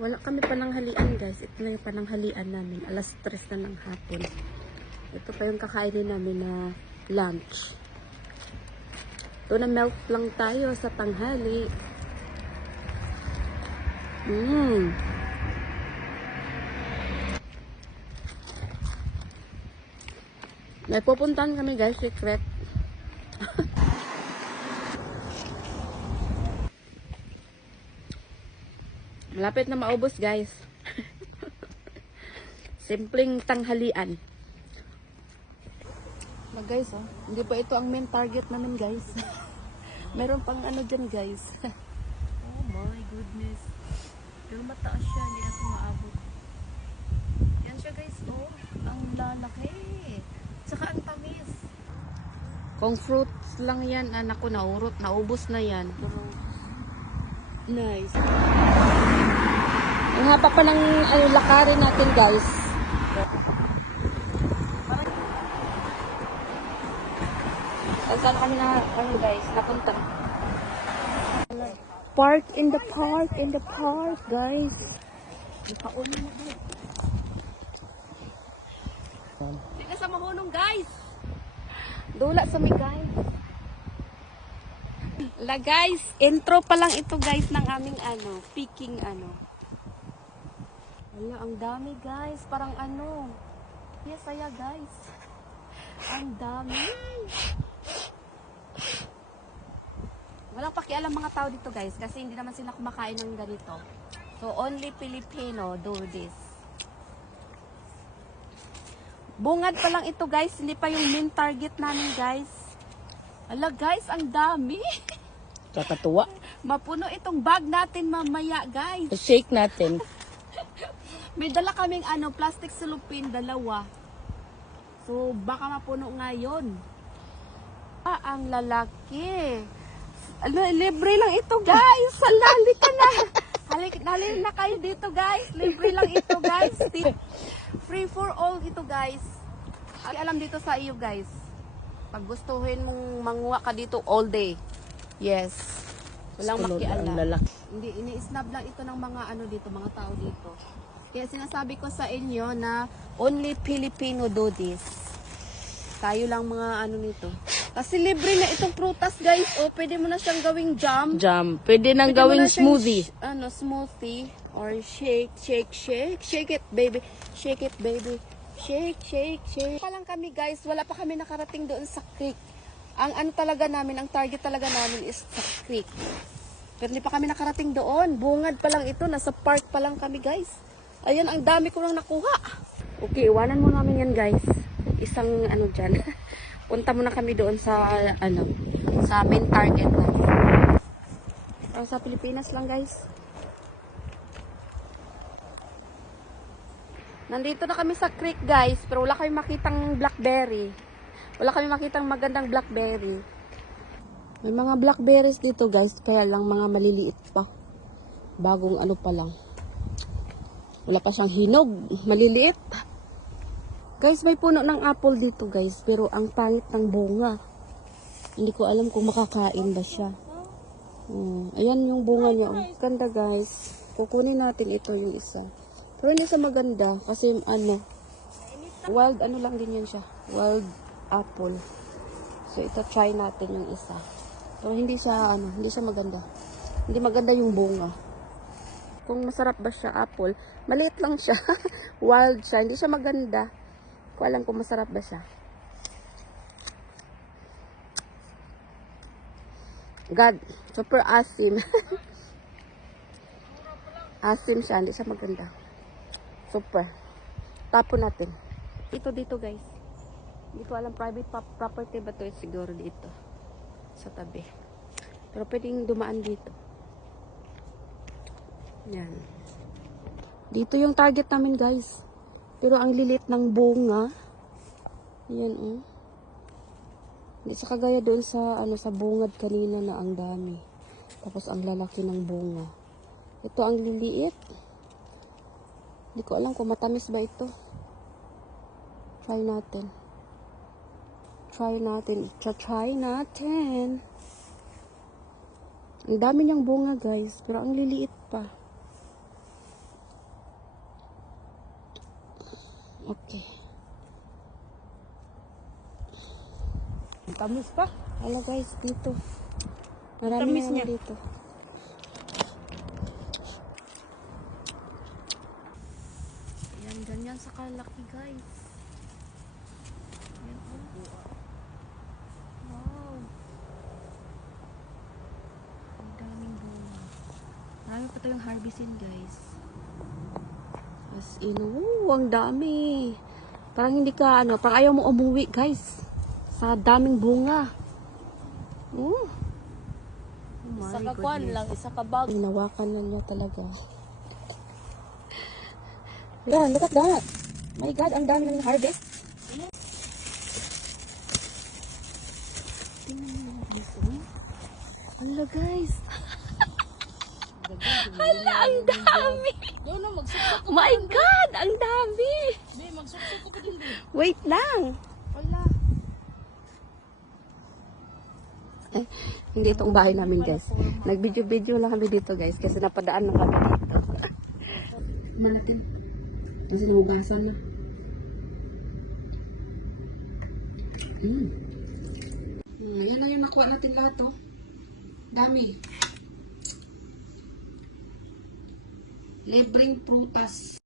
Wala kami pananghalian guys. Ito na yung pananghalian namin. Alas 3 na ng hapon. Ito pa yung kakainin namin na lunch. Ito na melt lang tayo sa tanghali. May pupuntahan kami guys, secret. Malapit na maubos guys. Simpleng tanghalian. Guys, oh, hindi pa ito ang main target namin guys. Meron pang ano dyan guys. Oh my goodness. Pero mataas siya, hindi natin maabot. Yan siya guys, oh. Ang lalaki. Tsaka ang tamis. Kung fruits lang yan, anak ko, naurot, naubos na yan. Nice. Ang haba pa ng lakarin natin guys. Saan kami na guys, napunta. Park in the park guys. Nakauna na doon. Tika sa mahunong guys. Dula sa may guys. La guys, intro pa lang ito guys ng aming picking Wala, ang dami guys, parang yes, saya guys. Ang dami. Walang pakialam mga tao dito guys kasi hindi naman sila kumakain ng ganito. So only Filipino do this. Bungad pa lang ito guys, hindi pa yung main target namin guys. Ala guys, ang dami. Kakatuwa. Mapuno itong bag natin mamaya guys. Shake natin. May dala kaming plastic sulupin, 2. So baka mapuno ngayon. Ang lalaki. Libre lang ito guys. Halali ka na. Halali na kayo dito guys. Libre lang ito guys. Free for all ito guys. Alam dito sa iyo guys. Pag gustuhin mong manguha ka dito all day. Yes. Walang makialam. Hindi, ini-snub lang ito ng mga dito, mga tao dito. Kaya sinasabi ko sa inyo na only Filipino do this. Tayo lang mga nito. Kasi libre na itong prutas guys. O, pwede mo na siyang gawing jam. Pwede nang gawing smoothie. Smoothie. Or shake. Shake it, baby. Shake it, baby. Shake. Pa lang kami guys. Wala pa kami nakarating doon sa creek. Ang talaga namin, ang target talaga namin is sa creek. Pero hindi pa kami nakarating doon. Bungad pa lang ito. Nasa park pa lang kami guys. Ayan, ang dami ko nang nakuha. Okay, iwanan mo namin yan guys. Isang dyan. Punta muna kami doon sa sa main target na. Sa Pilipinas lang guys. Nandito na kami sa creek guys, pero wala kami makitang blackberry. Wala kami makitang magandang blackberry. May mga blackberries dito guys, kaya lang mga maliliit pa. Bagong pa lang. Wala pa siyang hinog, maliliit. Guys, may puno ng apple dito guys, pero ang pangit ng bunga. Hindi ko alam kung makakain ba siya. Ayan yung bunga niya. Ganda guys. Kukunin natin ito yung isa. Pero hindi siya maganda kasi wild lang din yan siya. Wild apple. So ito try natin yung isa. So hindi siya hindi siya maganda. Hindi maganda yung bunga. Kung masarap ba siya apple, maliit lang siya. Wild siya, hindi siya maganda. Ko alam kung masarap ba siya. God, super asim. Asim siya, hindi siya maganda. Super. Tapon natin. Ito dito guys. Hindi ko alam private property ba to, siguro dito. Sa tabi. Pero pwedeng dumaan dito. Yan. Dito yung target namin guys. Pero ang lilit ng bunga. Ayan Hindi sa kagaya doon sa sa bungad kanina na ang dami. Tapos ang lalaki ng bunga. Ito ang liliit. Hindi ko alam kung matamis ba ito. Try natin. Try natin. Ang dami niyang bunga guys. Pero ang liliit pa. Okay. Ang tamis pa. Hala guys, dito. Marami Tamis na niya. dito. Yan, ganyan sa kalaki guys. Yan, oh. Wow. Ang daming bunga. Marami pa tayong harvestin guys. As in, ang dami. Parang hindi ka, parang ayaw mo umuwi, guys. Sa daming bunga. Oh my Isa ka kwan goodness. lang, isa ka bag. Hinawakan na niya talaga. Yeah, look at that. My God, ang dami ng harvest. Hala, guys. Hala, ang dami. Doon na, magsuksok ka. My God, ang dami. Di, magsuksok ka din, di. Wait lang. Wala. Eh, hindi itong bahay namin, guys. Nag-video-video lang kami dito, guys, kasi napadaan lang kami dito. Tignan natin. Kasi nahugasan na. Ayan na yung nakuha natin lahat, oh. Dami. Libreng prutas.